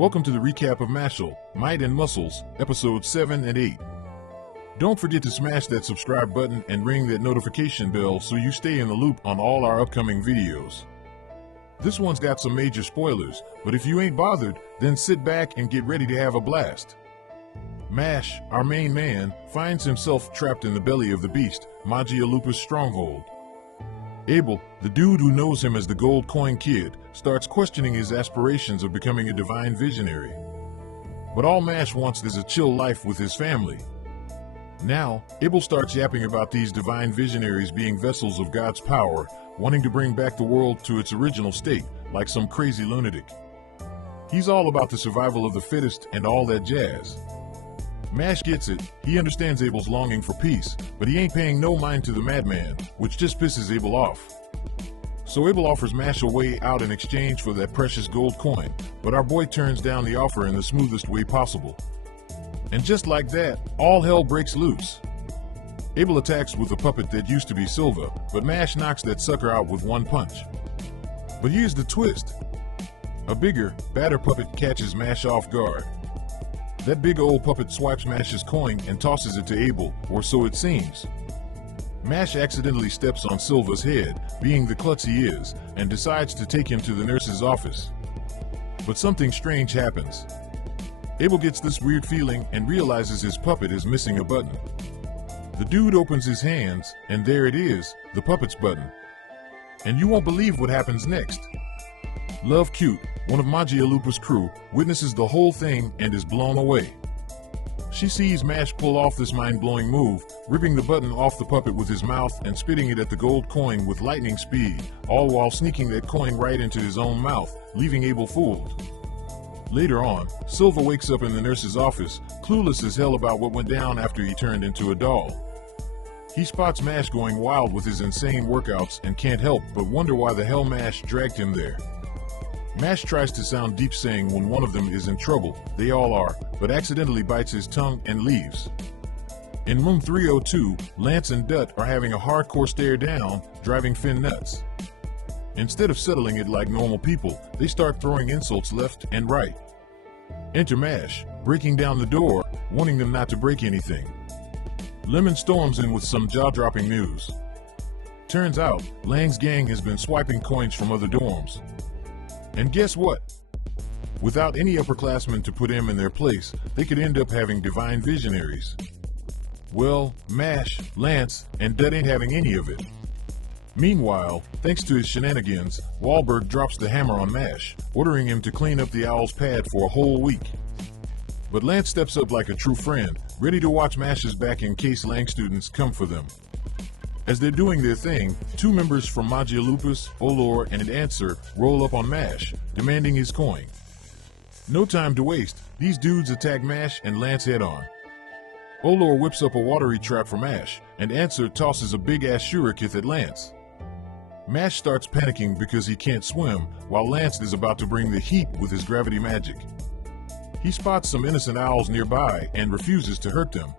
Welcome to the recap of Mashle, Might and Muscles, episodes 7 and 8. Don't forget to smash that subscribe button and ring that notification bell so you stay in the loop on all our upcoming videos. This one's got some major spoilers, but if you ain't bothered, then sit back and get ready to have a blast. Mash, our main man, finds himself trapped in the belly of the beast, Magia Opus stronghold. Abel, the dude who knows him as the Gold Coin Kid, starts questioning his aspirations of becoming a divine visionary. But all Mash wants is a chill life with his family. Now, Abel starts yapping about these divine visionaries being vessels of God's power, wanting to bring back the world to its original state, like some crazy lunatic. He's all about the survival of the fittest and all that jazz. Mash gets it, he understands Abel's longing for peace, but he ain't paying no mind to the madman, which just pisses Abel off. So Abel offers Mash a way out in exchange for that precious gold coin, but our boy turns down the offer in the smoothest way possible. And just like that, all hell breaks loose. Abel attacks with a puppet that used to be Silva, but Mash knocks that sucker out with one punch. But here's the twist. A bigger, badder puppet catches Mash off guard. That big old puppet swipes Mash's coin and tosses it to Abel, or so it seems. Mash accidentally steps on Silva's head, being the klutz he is, and decides to take him to the nurse's office. But something strange happens. Abel gets this weird feeling and realizes his puppet is missing a button. The dude opens his hands, and there it is, the puppet's button. And you won't believe what happens next. Love Cute, one of Magia Opus' crew, witnesses the whole thing and is blown away. She sees Mash pull off this mind-blowing move, ripping the button off the puppet with his mouth and spitting it at the gold coin with lightning speed, all while sneaking that coin right into his own mouth, leaving Abel fooled. Later on, Silva wakes up in the nurse's office, clueless as hell about what went down after he turned into a doll. He spots Mash going wild with his insane workouts and can't help but wonder why the hell Mash dragged him there. Mash tries to sound deep, saying when one of them is in trouble, they all are, but accidentally bites his tongue and leaves. In room 302, Lance and Dut are having a hardcore stare down, driving Finn nuts. Instead of settling it like normal people, they start throwing insults left and right. Enter Mash, breaking down the door, warning them not to break anything. Lemon storms in with some jaw-dropping news. Turns out, Lang's gang has been swiping coins from other dorms. And guess what? Without any upperclassmen to put him in their place, they could end up having divine visionaries. Well, Mash, Lance, and Dut ain't having any of it. Meanwhile, thanks to his shenanigans, Wahlberg drops the hammer on Mash, ordering him to clean up the owl's pad for a whole week. But Lance steps up like a true friend, ready to watch Mash's back in case Lang students come for them. As they're doing their thing, two members from Magia Opus, Olor and an answer, roll up on Mash, demanding his coin. No time to waste, these dudes attack Mash and Lance head-on. Olor whips up a watery trap for Mash, and Answer tosses a big-ass shuriken at Lance. Mash starts panicking because he can't swim, while Lance is about to bring the heat with his gravity magic. He spots some innocent owls nearby and refuses to hurt them.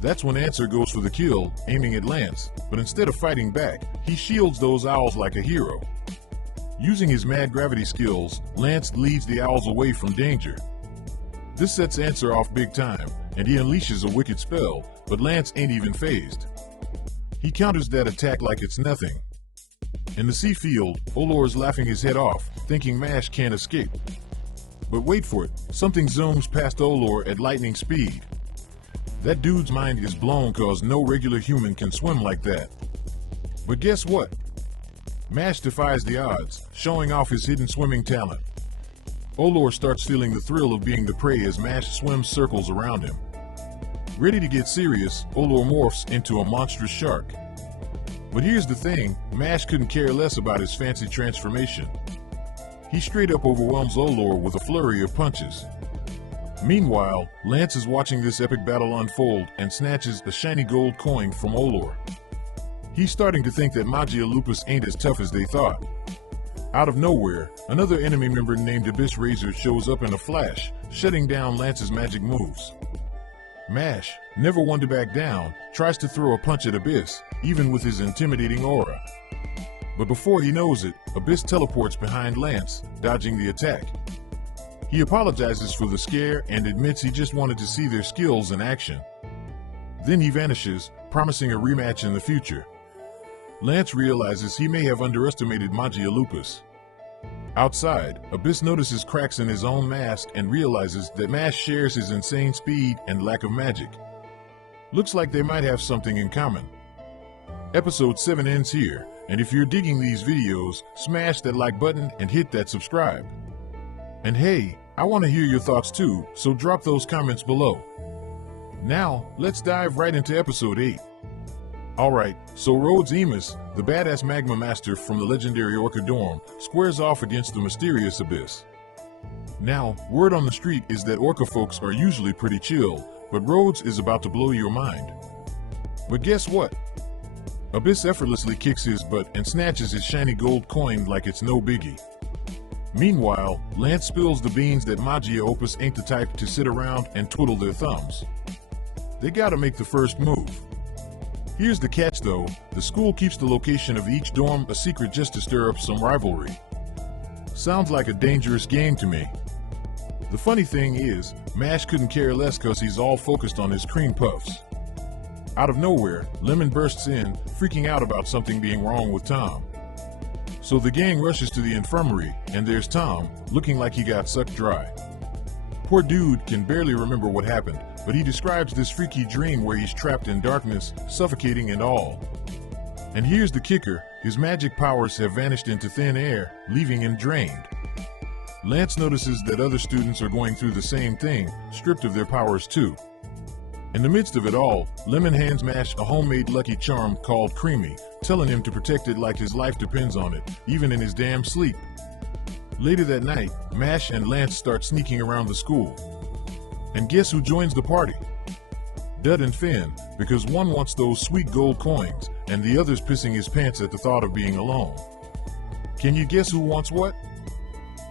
That's when Answer goes for the kill, aiming at Lance, but instead of fighting back, he shields those owls like a hero. Using his mad gravity skills, Lance leads the owls away from danger. This sets Answer off big time, and he unleashes a wicked spell, but Lance ain't even phased. He counters that attack like it's nothing. In the sea field, Olor's laughing his head off, thinking Mash can't escape. But wait for it, something zooms past Olor at lightning speed. That dude's mind is blown cause no regular human can swim like that. But guess what? Mash defies the odds, showing off his hidden swimming talent. Olor starts feeling the thrill of being the prey as Mash swims circles around him. Ready to get serious, Olor morphs into a monstrous shark. But here's the thing, Mash couldn't care less about his fancy transformation. He straight up overwhelms Olor with a flurry of punches. Meanwhile, Lance is watching this epic battle unfold and snatches a shiny gold coin from Olor. He's starting to think that Magia Opus ain't as tough as they thought. Out of nowhere, another enemy member named Abyss Razor shows up in a flash, shutting down Lance's magic moves. Mash, never one to back down, tries to throw a punch at Abyss, even with his intimidating aura. But before he knows it, Abyss teleports behind Lance, dodging the attack. He apologizes for the scare and admits he just wanted to see their skills in action. Then he vanishes, promising a rematch in the future. Lance realizes he may have underestimated Magia Opus. Outside, Abyss notices cracks in his own mask and realizes that Mash shares his insane speed and lack of magic. Looks like they might have something in common. Episode 7 ends here, and if you're digging these videos, smash that like button and hit that subscribe. And hey, I want to hear your thoughts too, so drop those comments below. Now, let's dive right into episode 8. Alright, so Rhodes Emus, the badass magma master from the legendary Orca Dorm, squares off against the mysterious Abyss. Now, word on the street is that Orca folks are usually pretty chill, but Rhodes is about to blow your mind. But guess what? Abyss effortlessly kicks his butt and snatches his shiny gold coin like it's no biggie. Meanwhile, Lance spills the beans that Magia Opus ain't the type to sit around and twiddle their thumbs. They gotta make the first move. Here's the catch though, the school keeps the location of each dorm a secret just to stir up some rivalry. Sounds like a dangerous game to me. The funny thing is, Mash couldn't care less cause he's all focused on his cream puffs. Out of nowhere, Lemon bursts in, freaking out about something being wrong with Tom. So the gang rushes to the infirmary, and there's Tom, looking like he got sucked dry. Poor dude can barely remember what happened, but he describes this freaky dream where he's trapped in darkness, suffocating and all. And here's the kicker, his magic powers have vanished into thin air, leaving him drained. Lance notices that other students are going through the same thing, stripped of their powers too. In the midst of it all, Lemon hands Mash a homemade lucky charm called Creamy, telling him to protect it like his life depends on it, even in his damn sleep. Later that night, Mash and Lance start sneaking around the school. And guess who joins the party? Dud and Finn, because one wants those sweet gold coins, and the other's pissing his pants at the thought of being alone. Can you guess who wants what?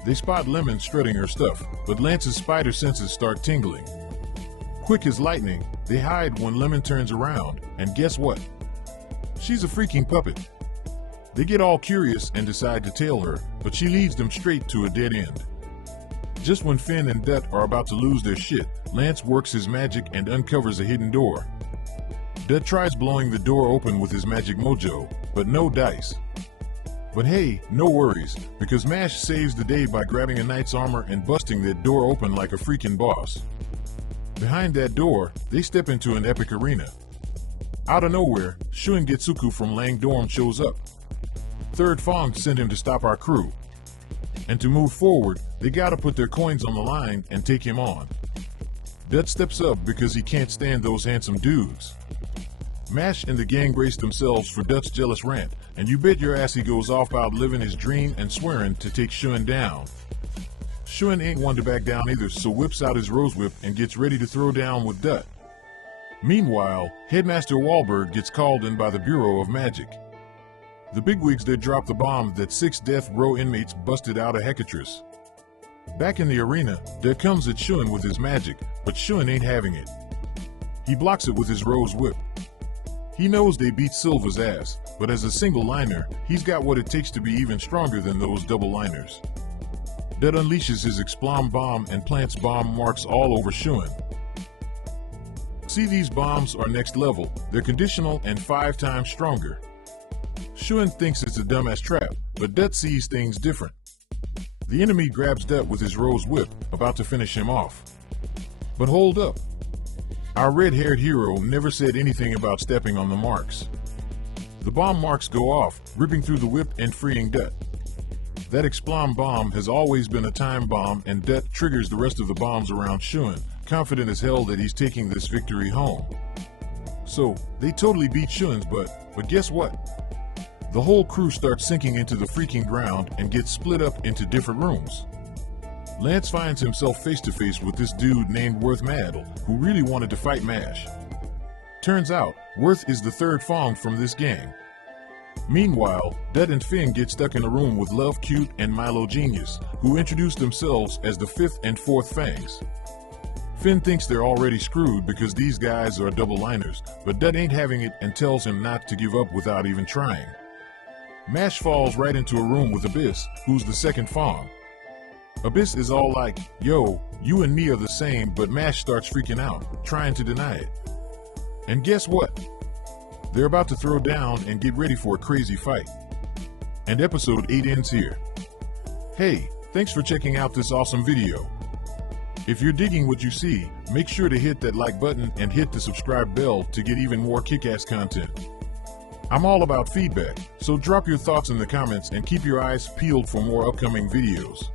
They spot Lemon strutting her stuff, but Lance's spider senses start tingling. Quick as lightning, they hide when Lemon turns around, and guess what? She's a freaking puppet. They get all curious and decide to tail her, but she leads them straight to a dead end. Just when Finn and Dut are about to lose their shit, Lance works his magic and uncovers a hidden door. Dut tries blowing the door open with his magic mojo, but no dice. But hey, no worries, because Mash saves the day by grabbing a knight's armor and busting that door open like a freaking boss. Behind that door, they step into an epic arena. Out of nowhere, Shun Getsuku from Lang Dorm shows up. Third Fong sent him to stop our crew. And to move forward, they gotta put their coins on the line and take him on. Dut steps up because he can't stand those handsome dudes. Mash and the gang brace themselves for Dut's jealous rant, and you bet your ass he goes off about living his dream and swearing to take Shun down. Shun ain't one to back down either, so whips out his rose whip and gets ready to throw down with Dut. Meanwhile, Headmaster Wahlberg gets called in by the Bureau of Magic. The bigwigs there drop the bomb that 6 death row inmates busted out of Hecatrice. Back in the arena, Dut comes at Shun with his magic, but Shun ain't having it. He blocks it with his rose whip. He knows they beat Silva's ass, but as a single liner, he's got what it takes to be even stronger than those double liners. Dut unleashes his Explom bomb and plants bomb marks all over Shun. See, these bombs are next level, they're conditional and 5 times stronger. Shun thinks it's a dumbass trap, but Dut sees things different. The enemy grabs Dut with his rose whip, about to finish him off. But hold up. Our red-haired hero never said anything about stepping on the marks. The bomb marks go off, ripping through the whip and freeing Dut. That Explom bomb has always been a time bomb, and Dut triggers the rest of the bombs around Shun, confident as hell that he's taking this victory home. So, they totally beat Shun's butt, but guess what? The whole crew starts sinking into the freaking ground and gets split up into different rooms. Lance finds himself face to face with this dude named Worth Mad, who really wanted to fight Mash. Turns out, Worth is the third Fong from this gang. Meanwhile, Dut and Finn get stuck in a room with Love Cute and Milo Genius, who introduce themselves as the 5th and 4th Fangs. Finn thinks they're already screwed because these guys are double liners, but Dut ain't having it and tells him not to give up without even trying. Mash falls right into a room with Abyss, who's the 2nd Fong. Abyss is all like, yo, you and me are the same, but Mash starts freaking out, trying to deny it. And guess what? They're about to throw down and get ready for a crazy fight. And episode 8 ends here. Hey, thanks for checking out this awesome video. If you're digging what you see, make sure to hit that like button and hit the subscribe bell to get even more kick-ass content. I'm all about feedback, so drop your thoughts in the comments and keep your eyes peeled for more upcoming videos.